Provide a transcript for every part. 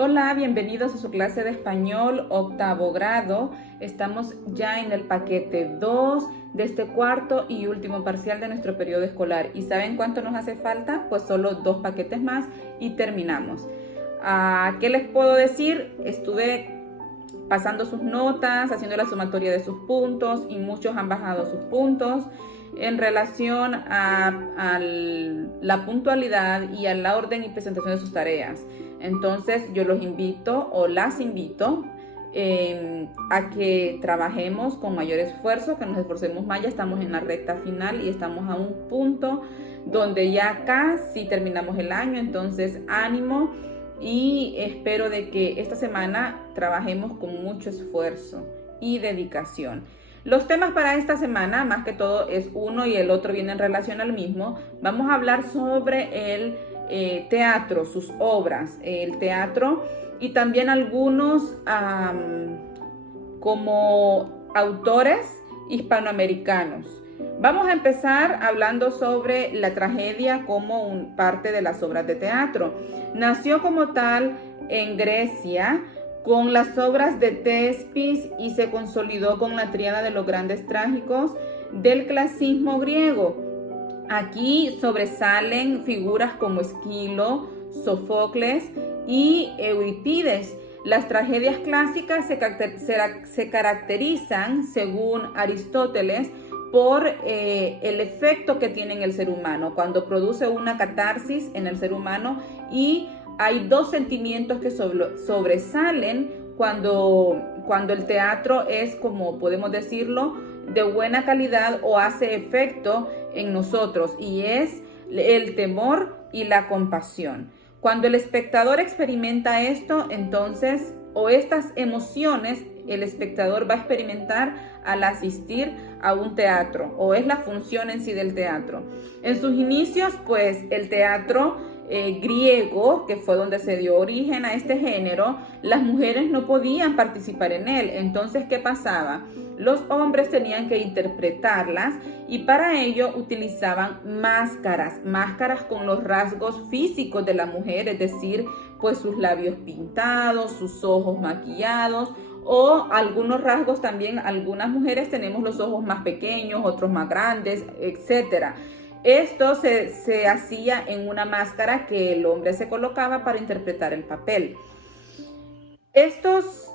Hola, bienvenidos a su clase de español octavo grado. Estamos ya en el paquete 2 de este cuarto y último parcial de nuestro periodo escolar. ¿Y saben cuánto nos hace falta? Pues solo 2 paquetes más y terminamos. ¿Qué les puedo decir? Estuve pasando sus notas, haciendo la sumatoria de sus puntos y muchos han bajado sus puntos en relación a la puntualidad y a la orden y presentación de sus tareas. Entonces yo los invito o las invito a que trabajemos con mayor esfuerzo, que nos esforcemos más. Ya estamos en la recta final y estamos a un punto donde ya casi terminamos el año, entonces ánimo y espero de que esta semana trabajemos con mucho esfuerzo y dedicación. Los temas para esta semana, más que todo, es uno y el otro viene en relación al mismo. Vamos a hablar sobre el teatro, sus obras, el teatro y también algunos como autores hispanoamericanos. Vamos a empezar hablando sobre la tragedia como parte de las obras de teatro. Nació como tal en Grecia con las obras de Thespis y se consolidó con la tríada de los grandes trágicos del clasicismo griego. Aquí sobresalen figuras como Esquilo, Sófocles y Eurípides. Las tragedias clásicas se caracterizan, según Aristóteles, por el efecto que tiene en el ser humano, cuando produce una catarsis en el ser humano, y hay 2 sentimientos que sobresalen cuando el teatro es, como podemos decirlo, de buena calidad o hace efecto en nosotros, y es el temor y la compasión. Cuando el espectador experimenta esto, entonces, o estas emociones, el espectador va a experimentar al asistir a un teatro, o es la función en sí del teatro. En sus inicios, pues, el teatro griego, que fue donde se dio origen a este género, las mujeres no podían participar en él. Entonces, ¿qué pasaba? Los hombres tenían que interpretarlas y para ello utilizaban máscaras con los rasgos físicos de la mujer, es decir, pues sus labios pintados, sus ojos maquillados, o algunos rasgos también. Algunas mujeres tenemos los ojos más pequeños, otros más grandes, etcétera. Esto se hacía en una máscara que el hombre se colocaba para interpretar el papel. Estos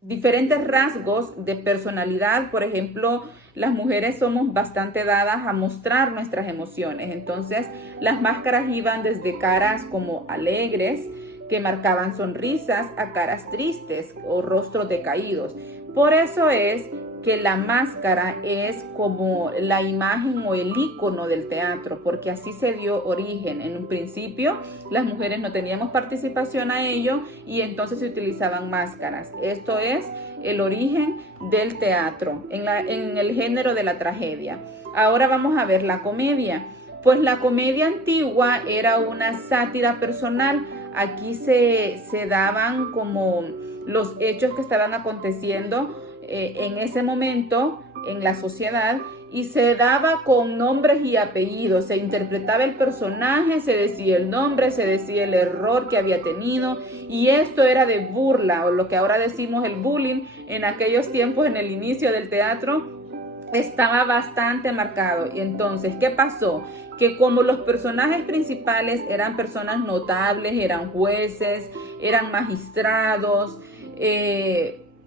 diferentes rasgos de personalidad, por ejemplo, las mujeres somos bastante dadas a mostrar nuestras emociones. Entonces, las máscaras iban desde caras como alegres, que marcaban sonrisas, a caras tristes o rostros decaídos. Por eso es que la máscara es como la imagen o el icono del teatro, porque así se dio origen. En un principio, las mujeres no teníamos participación a ello y entonces se utilizaban máscaras. Esto es el origen del teatro en el género de la tragedia. Ahora vamos a ver la comedia. Pues la comedia antigua era una sátira personal. Aquí se daban como los hechos que estaban aconteciendo en ese momento en la sociedad, y se daba con nombres y apellidos. Se interpretaba el personaje, se decía el nombre, se decía el error que había tenido, y esto era de burla, o lo que ahora decimos el bullying. En aquellos tiempos, en el inicio del teatro, estaba bastante marcado. Y entonces, ¿qué pasó? Que como los personajes principales eran personas notables, eran jueces, eran magistrados,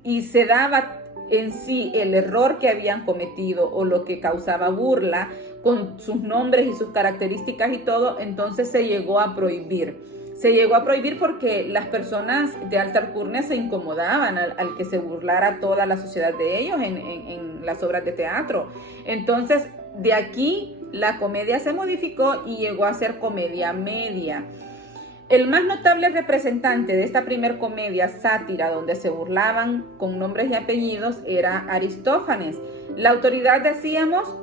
y se daba en sí el error que habían cometido o lo que causaba burla con sus nombres y sus características y todo, entonces se llegó a prohibir. Se llegó a prohibir porque las personas de alta alcurnia se incomodaban al que se burlara toda la sociedad de ellos en las obras de teatro. Entonces, de aquí la comedia se modificó y llegó a ser comedia media. El más notable representante de esta primer comedia sátira, donde se burlaban con nombres y apellidos, era Aristófanes. La autoridad, decíamos,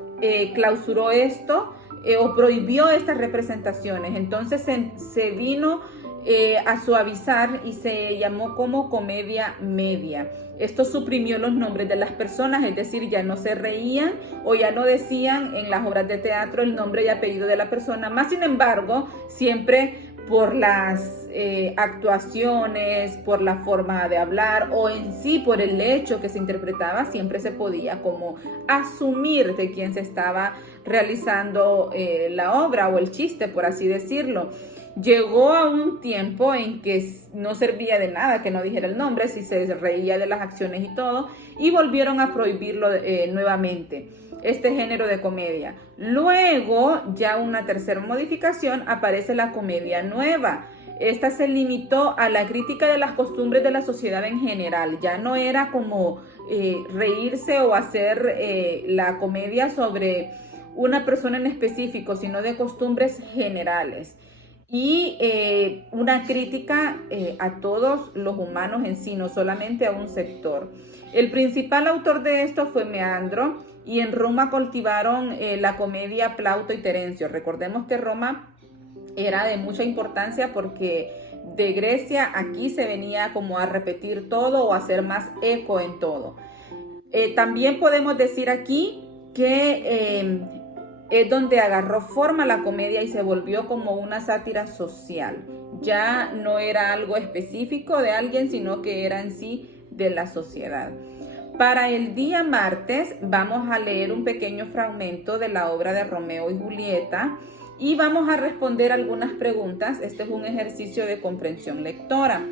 clausuró esto o prohibió estas representaciones. Entonces se vino a suavizar y se llamó como comedia media. Esto suprimió los nombres de las personas, es decir, ya no se reían o ya no decían en las obras de teatro el nombre y apellido de la persona. Más sin embargo, siempre por las actuaciones, por la forma de hablar o en sí por el hecho que se interpretaba, siempre se podía como asumir de quién se estaba realizando la obra o el chiste, por así decirlo. Llegó a un tiempo en que no servía de nada que no dijera el nombre, si se reía de las acciones y todo, y volvieron a prohibirlo nuevamente, este género de comedia. Luego, ya una tercera modificación, aparece la comedia nueva. Esta se limitó a la crítica de las costumbres de la sociedad en general. Ya no era como reírse o hacer la comedia sobre una persona en específico, sino de costumbres generales. Y una crítica a todos los humanos en sí, no solamente a un sector. El principal autor de esto fue Meandro, y en Roma cultivaron la comedia Plauto y Terencio. Recordemos que Roma era de mucha importancia porque de Grecia aquí se venía como a repetir todo o a hacer más eco en todo. También podemos decir aquí que es donde agarró forma la comedia y se volvió como una sátira social. Ya no era algo específico de alguien, sino que era en sí de la sociedad. Para el día martes vamos a leer un pequeño fragmento de la obra de Romeo y Julieta y vamos a responder algunas preguntas. Este es un ejercicio de comprensión lectora.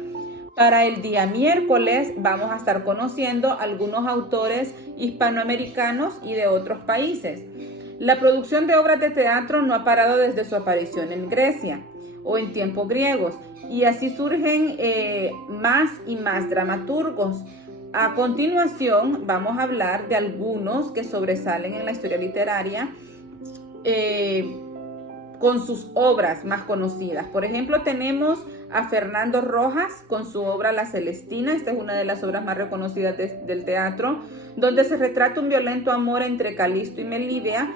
Para el día miércoles vamos a estar conociendo algunos autores hispanoamericanos y de otros países. La producción de obras de teatro no ha parado desde su aparición en Grecia o en tiempos griegos, y así surgen más y más dramaturgos. A continuación vamos a hablar de algunos que sobresalen en la historia literaria con sus obras más conocidas. Por ejemplo, tenemos a Fernando Rojas con su obra La Celestina. Esta es una de las obras más reconocidas del teatro, donde se retrata un violento amor entre Calisto y Melibea,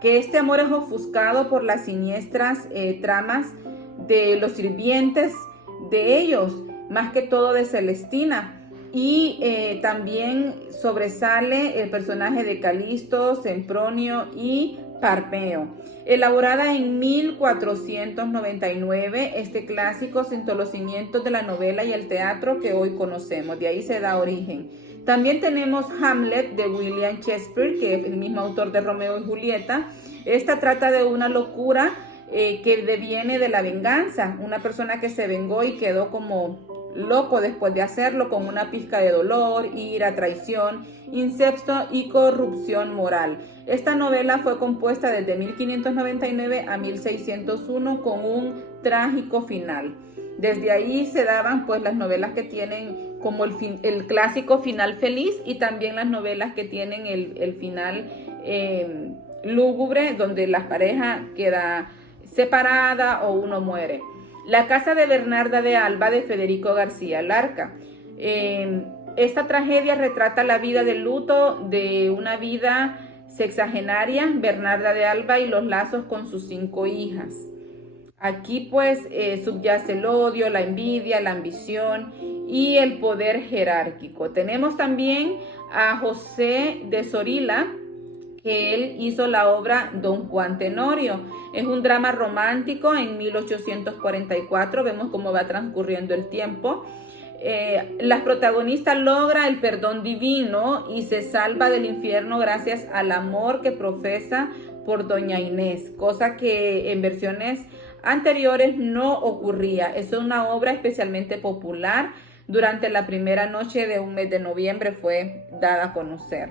que este amor es ofuscado por las siniestras tramas de los sirvientes de ellos, más que todo de Celestina. Y también sobresale el personaje de Calisto, Sempronio y Parmeo. Elaborada en 1499, este clásico sentó los cimientos de la novela y el teatro que hoy conocemos. De ahí se da origen. También tenemos Hamlet de William Shakespeare, que es el mismo autor de Romeo y Julieta. Esta trata de una locura que deviene de la venganza. Una persona que se vengó y quedó como loco después de hacerlo, con una pizca de dolor, ira, traición, incesto y corrupción moral. Esta novela fue compuesta desde 1599 a 1601 con un trágico final. Desde ahí se daban pues las novelas que tienen como el clásico final feliz, y también las novelas que tienen el final lúgubre, donde la pareja queda separada o uno muere. La casa de Bernarda de Alba de Federico García Lorca. Esta tragedia retrata la vida de luto de una vida sexagenaria, Bernarda de Alba, y los lazos con sus 5 hijas. Aquí pues subyace el odio, la envidia, la ambición y el poder jerárquico. Tenemos también a José de Zorila, que él hizo la obra Don Juan Tenorio. Es un drama romántico en 1844. Vemos cómo va transcurriendo el tiempo. La protagonista logra el perdón divino y se salva del infierno gracias al amor que profesa por doña Inés, cosa que en versiones anteriores no ocurría. Es una obra especialmente popular. Durante la primera noche de un mes de noviembre fue dada a conocer.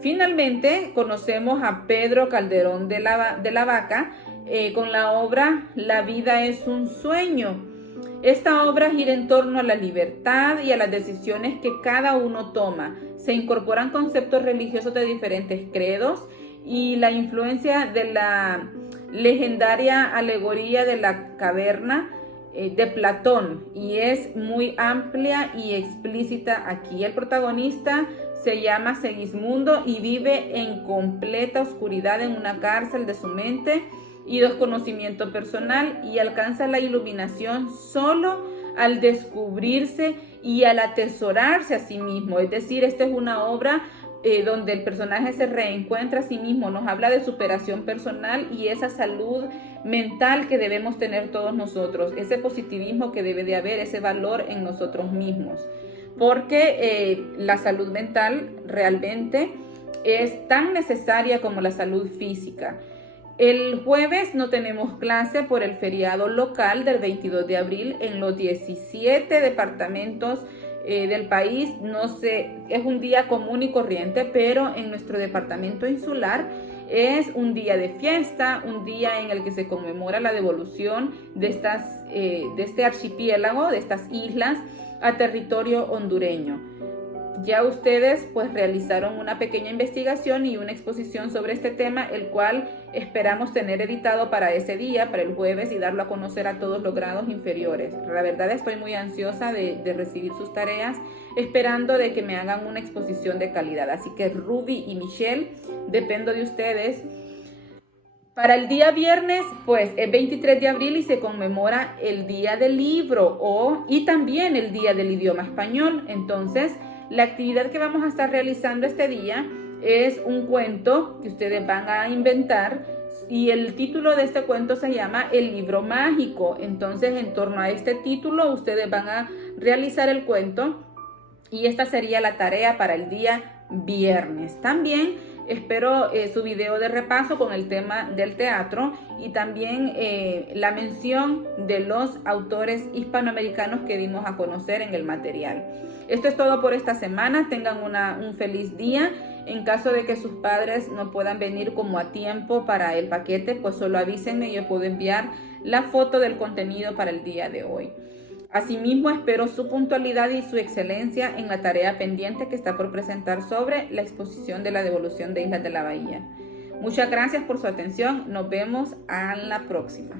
Finalmente conocemos a Pedro Calderón de la Vaca con la obra La vida es un sueño. Esta obra gira en torno a la libertad y a las decisiones que cada uno toma. Se incorporan conceptos religiosos de diferentes credos y la influencia de la legendaria alegoría de la caverna de Platón, y es muy amplia y explícita aquí. El protagonista se llama Segismundo y vive en completa oscuridad en una cárcel de su mente y desconocimiento personal, y alcanza la iluminación solo al descubrirse y al atesorarse a sí mismo. Es decir, esta es una obra donde el personaje se reencuentra a sí mismo, nos habla de superación personal y esa salud mental que debemos tener todos nosotros, ese positivismo que debe de haber, ese valor en nosotros mismos, porque la salud mental realmente es tan necesaria como la salud física. El jueves no tenemos clase por el feriado local del 22 de abril en los 17 departamentos del país. No sé, es un día común y corriente, pero en nuestro departamento insular es un día de fiesta, un día en el que se conmemora la devolución de este archipiélago, de estas islas, a territorio hondureño. Ya ustedes pues realizaron una pequeña investigación y una exposición sobre este tema, el cual esperamos tener editado para ese día, para el jueves, y darlo a conocer a todos los grados inferiores. La verdad estoy muy ansiosa de recibir sus tareas, esperando de que me hagan una exposición de calidad. Así que Ruby y Michelle, dependo de ustedes. Para el día viernes, pues es 23 de abril y se conmemora el Día del Libro y también el Día del Idioma Español. Entonces, la actividad que vamos a estar realizando este día es un cuento que ustedes van a inventar y el título de este cuento se llama El Libro Mágico. Entonces, en torno a este título, ustedes van a realizar el cuento y esta sería la tarea para el día viernes. También espero su video de repaso con el tema del teatro y también la mención de los autores hispanoamericanos que dimos a conocer en el material. Esto es todo por esta semana. Tengan un feliz día. En caso de que sus padres no puedan venir como a tiempo para el paquete, pues solo avísenme y yo puedo enviar la foto del contenido para el día de hoy. Asimismo, espero su puntualidad y su excelencia en la tarea pendiente que está por presentar sobre la exposición de la devolución de Islas de la Bahía. Muchas gracias por su atención. Nos vemos a la próxima.